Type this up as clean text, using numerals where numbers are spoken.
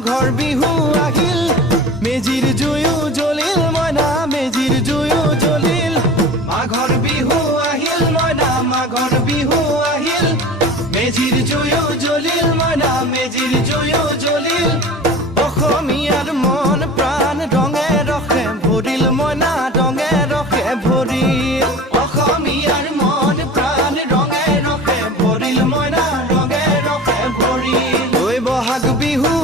মাঘৰ বিহু আহিল মেজিৰ জুয়ো জ্বলিল মইনা মেজিৰ জুয়ো জ্বলিল মাঘৰ বিহু আহিল মইনা মাঘৰ বিহু আহিল মেজিৰ জুয়ো জ্বলিল মইনা মেজিৰ জুয়ো জ্বলিল অসমীয়াৰ মন প্ৰাণ ৰঙে ৰসে ভৰিল মইনা ৰঙে ৰসে ভৰিল অসমীয়াৰ মন প্ৰাণ ৰঙে ৰসে ভৰিল মইনা ৰঙে ৰসে ভৰিল ঐ বহাগ বিহু